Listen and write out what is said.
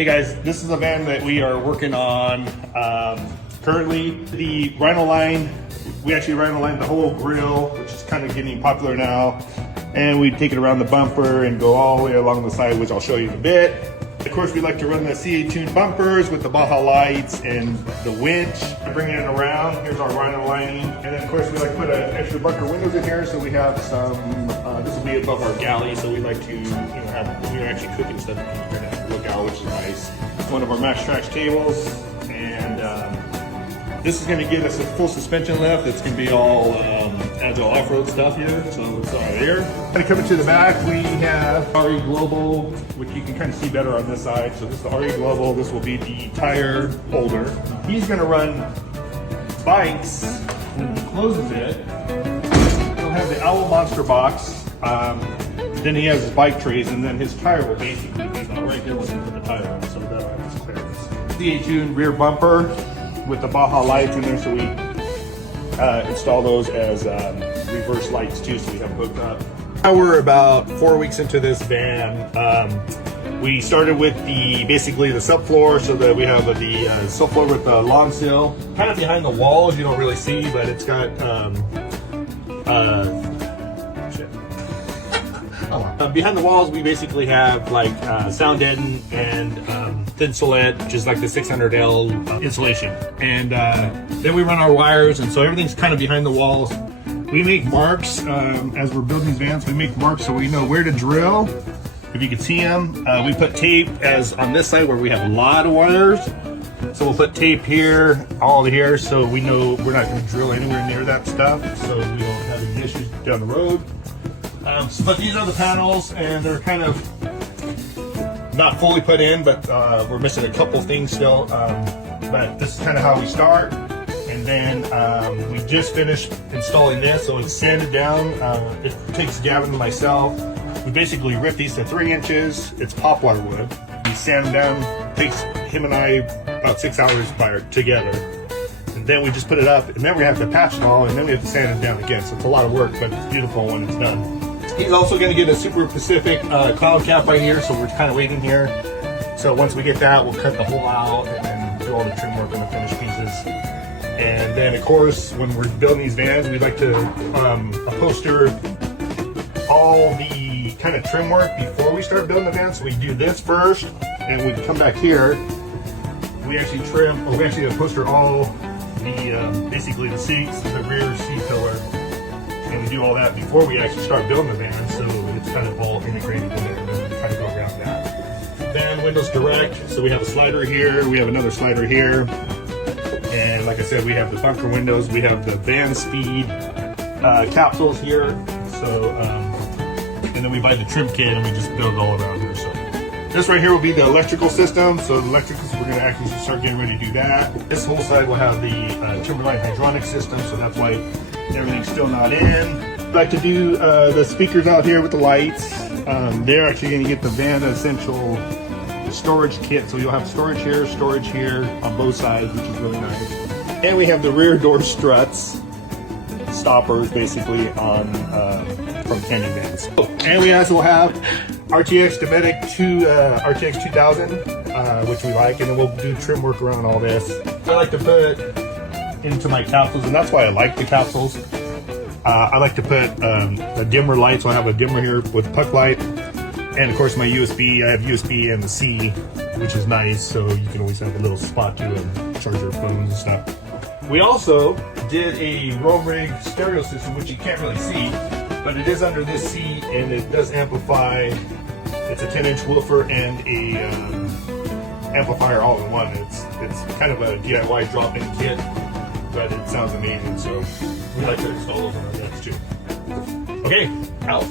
Hey guys, this is a van that we are working on currently. The Rhino line, we actually Rhino line the whole grill, which is kind of getting popular now. And we take it around the bumper and go all the way along the side, which I'll show you in a bit. Of course, we like to run the CA tuned bumpers with the Baja lights and the winch, bringing it around. Here's our Rhino lining. And then of course we like to put an extra bunker windows in here, so we have some, this will be above our galley, so we like to, have, when you're actually cooking stuff, you can have to look out, which is nice. One of our Max Trax tables, and this is gonna give us a full suspension lift. It's gonna be all agile off-road stuff here, so it's all here. Kind of coming to the back, we have RE Global, which you can kind of see better on this side. So this is the RE Global, this will be the tire holder. He's gonna run bikes, when he closes it, he'll have the Owl Monster box, then he has his bike trays, and then his tire will basically be right here looking for the tire on, so that'll have his clearance. CA tuned rear bumper with the Baja lights in there, so we install those as reverse lights too, so we have hooked up. Now we're about 4 weeks into this van. We started with basically the subfloor, so that we have the subfloor with the lawn sill. Kind of behind the walls, you don't really see, but it's got behind the walls, we basically have like sound deaden and thin Solette, which is like the 600L insulation. And then we run our wires, and so everything's kind of behind the walls. We make marks as we're building these vans. We make marks so we know where to drill. If you can see them, we put tape as on this side where we have a lot of wires. So we'll put tape here, all here, so we know we're not going to drill anywhere near that stuff, so we don't have any issues down the road. But these are the panels, and they're kind of not fully put in, but we're missing a couple things still. But this is kind of how we start. And then we just finished installing this, so it's sanded down. It takes Gavin and myself. We basically rip these to 3 inches. It's poplar wood. We sand them down. It takes him and I about 6 hours together. And then we just put it up, and then we have to patch it all, and then we have to sand it down again. So it's a lot of work, but it's beautiful when it's done. He's also going to get a Super Pacific cloud cap right here, so we're kind of waiting here. So once we get that, we'll cut the hole out and then do all the trim work on the finished pieces. And then, of course, when we're building these vans, we like to upholster all the kind of trim work before we start building the van. So we do this first, and we come back here. We actually upholster all the basically the seats, the rear seat pillar. And we do all that before we actually start building the van, so it's kind of all integrated in there, and then we kind of go around that. Van windows direct, so we have a slider here, we have another slider here, and like I said, we have the bunker windows, we have the van speed capsules here, so and then we buy the trim kit and we just build it all around here. So this right here will be the electrical system, so the electricals, we're going to actually start getting ready to do that. This whole side will have the Timberline hydronic system, so that's why everything's still not in. I like to do the speakers out here with the lights. They're actually going to get the Van Essential storage kit, so you'll have storage here on both sides, which is really nice. And we have the rear door struts, stoppers basically on from Canyon Vans. Oh, and we also have RTX Dometic RTX 2000, which we like, and then we'll do trim work around all this. I like to put into my capsules, and that's why I like the capsules. I like to put a dimmer light, so I have a dimmer here with puck light, and of course my USB. I have USB and the C, which is nice, so you can always have a little spot to charge your phones and stuff. We also did a roam rig stereo system, which you can't really see, but it is under this seat, and it does amplify. It's a 10-inch woofer and a amplifier all in one. It's kind of a DIY drop-in kit, but it sounds amazing, so we like to install those on our decks too. Okay, out.